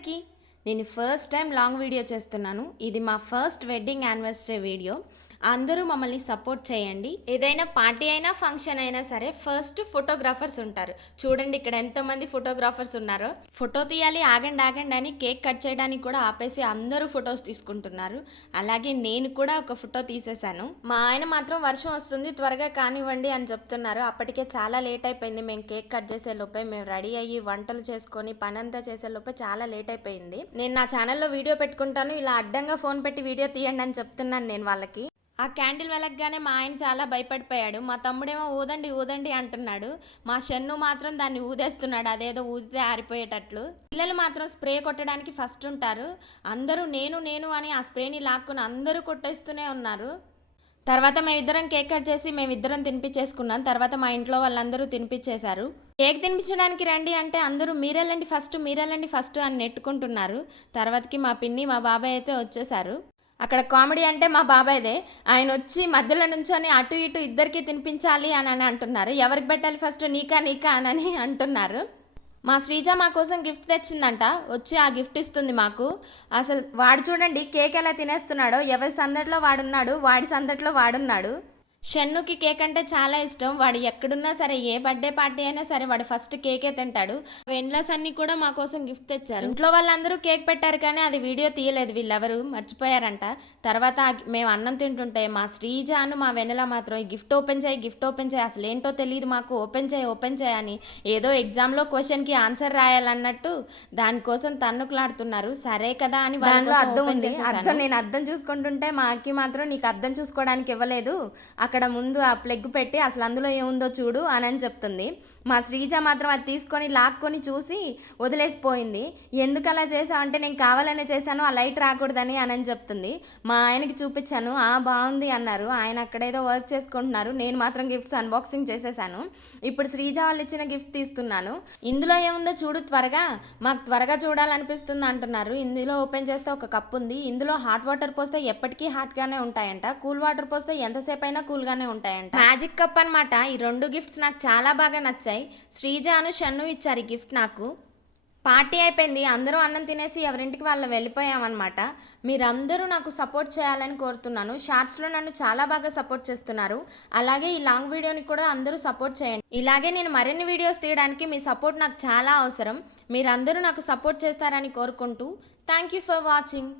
అందరికీ నేను first time long video చేస్తున్నాను. ఇది మా ఫస్ట్ వెడ్డింగ్ యానివర్సరీ వీడియో. అందరూ మమ్మల్ని సపోర్ట్ చేయండి. ఏదైనా పార్టీ అయినా ఫంక్షన్ అయినా సరే ఫస్ట్ ఫోటోగ్రాఫర్స్ ఉంటారు. చూడండి ఇక్కడ ఎంతమంది ఫోటోగ్రాఫర్స్ ఉన్నారో. ఫోటో తీయాలి, ఆగండి ఆగండి అని కేక్ కట్ చేయడానికి కూడా ఆపేసి అందరూ ఫొటోస్ తీసుకుంటున్నారు. అలాగే నేను కూడా ఒక ఫోటో తీసేశాను. మా ఆయన మాత్రం వర్షం వస్తుంది త్వరగా కానివ్వండి అని చెప్తున్నారు. అప్పటికే చాలా లేట్ అయిపోయింది. మేము కేక్ కట్ చేసే లోపే, మేము రెడీ అయ్యి వంటలు చేసుకొని పనంతా చేసే లోపే చాలా లేట్ అయిపోయింది. నేను నా ఛానల్లో వీడియో పెట్టుకుంటాను, ఇలా అడ్డంగా ఫోన్ పెట్టి వీడియో తీయండి అని చెప్తున్నాను నేను వాళ్ళకి. ఆ క్యాండిల్ వెలగగానే మా ఆయన చాలా భయపడిపోయాడు. మా తమ్ముడేమో ఊదండి ఊదండి అంటున్నాడు. మా షన్ను మాత్రం దాన్ని ఊదేస్తున్నాడు, అదేదో ఊదితే ఆరిపోయేటట్లు. పిల్లలు మాత్రం స్ప్రే కొట్టడానికి ఫస్ట్ ఉంటారు. అందరూ నేను నేను అని ఆ స్ప్రేని లాక్కుని అందరూ కొట్టేస్తూనే ఉన్నారు. తర్వాత మేమిద్దరం కేక్ కట్ చేసి మేమిద్దరం తినిపించేసుకున్నాం. తర్వాత మా ఇంట్లో వాళ్ళందరూ తినిపించేశారు. కేక్ తినిపించడానికి రండి అంటే అందరూ మీరెళ్ళండి ఫస్ట్ అని నెట్టుకుంటున్నారు. తర్వాతకి మా పిన్ని మా బాబాయ్ అయితే వచ్చేసారు. అక్కడ కామెడీ అంటే మా బాబాయ్దే. ఆయన వచ్చి మధ్యలో నుంచొని అటు ఇటు ఇద్దరికి తినిపించాలి అని అంటున్నారు. ఎవరికి పెట్టాలి ఫస్ట్, నీకా అని అంటున్నారు. మా శ్రీజ మా కోసం గిఫ్ట్ తెచ్చిందంట, వచ్చి ఆ గిఫ్ట్ ఇస్తుంది మాకు. అసలు వాడు చూడండి కేక్ ఎలా తినేస్తున్నాడో. ఎవరి సందడిలో వాడున్నాడు, వాడి సందడిలో వాడున్నాడు. షన్నుకి కేక్ అంటే చాలా ఇష్టం. వాడు ఎక్కడున్నా సరే, ఏ బర్త్డే పార్టీ అయినా సరే వాడు ఫస్ట్ కేకే తింటాడు. వెండ్లస్ అన్ని కూడా మా కోసం గిఫ్ట్ తెచ్చారు. ఇంట్లో వాళ్ళందరూ కేక్ పెట్టారు కానీ అది వీడియో తీయలేదు, వీళ్ళెవరు మర్చిపోయారంట. తర్వాత మేము అన్నం తింటుంటే మా శ్రీజాను మా వెన్నెల మాత్రం గిఫ్ట్ ఓపెన్ చేయి అసలు ఏంటో తెలియదు మాకు, ఓపెన్ చేయి అని ఏదో ఎగ్జామ్లో క్వశ్చన్కి ఆన్సర్ రాయాలన్నట్టు దానికోసం తన్నుకులాడుతున్నారు. సరే కదా అని దాంట్లో అద్దం ఉంది, నేను అద్దం చూసుకుంటుంటే మా అక్కి మాత్రం నీకు అద్దం చూసుకోవడానికి ఇవ్వలేదు, అక్కడ ముందు ఆ ప్లగ్ పెట్టి అసలు అందులో ఏముందో చూడు అని చెప్తుంది. మా శ్రీజ మాత్రం అది తీసుకొని లాక్కొని చూసి వదిలేసిపోయింది. ఎందుకు అలా చేసావు అంటే నేను కావాలనే చేశాను, ఆ లైట్ రాకూడదని అని చెప్తుంది. మా ఆయనకి చూపించాను, బాగుంది అన్నారు. ఆయన అక్కడేదో వర్క్ చేసుకుంటున్నారు. నేను మాత్రం గిఫ్ట్స్ అన్బాక్సింగ్ చేసేసాను. ఇప్పుడు శ్రీజ వాళ్ళు ఇచ్చిన గిఫ్ట్ తీస్తున్నాను. ఇందులో ఏముందో చూడు త్వరగా, మాకు త్వరగా చూడాలనిపిస్తుంది అంటున్నారు. ఇందులో ఓపెన్ చేస్తే ఒక కప్ ఉంది. ఇందులో హాట్ వాటర్ పోస్తే ఎప్పటికీ హాట్గానే ఉంటాయంట, కూల్ వాటర్ పోస్తే ఎంతసేపు అయినా కూల్గానే ఉంటాయంట. మ్యాజిక్ కప్ అనమాట. ఈ రెండు గిఫ్ట్స్ నాకు చాలా బాగా నచ్చాయి. శ్రీజాను షన్ను ఇచ్చారు ఈ గిఫ్ట్ నాకు. పార్టీ అయిపోయింది, అందరూ అన్నం తినేసి ఎవరింటికి వాళ్ళు వెళ్ళిపోయామన్నమాట. మీరందరూ నాకు సపోర్ట్ చేయాలని కోరుతున్నాను. షార్ట్స్లో నన్ను చాలా బాగా సపోర్ట్ చేస్తున్నారు. అలాగే ఈ లాంగ్ వీడియోని కూడా అందరూ సపోర్ట్ చేయండి. ఇలాగే నేను మరిన్ని వీడియోస్ తీయడానికి మీ సపోర్ట్ నాకు చాలా అవసరం. మీరందరూ నాకు సపోర్ట్ చేస్తారని కోరుకుంటూ థ్యాంక్ యూ ఫర్ వాచింగ్.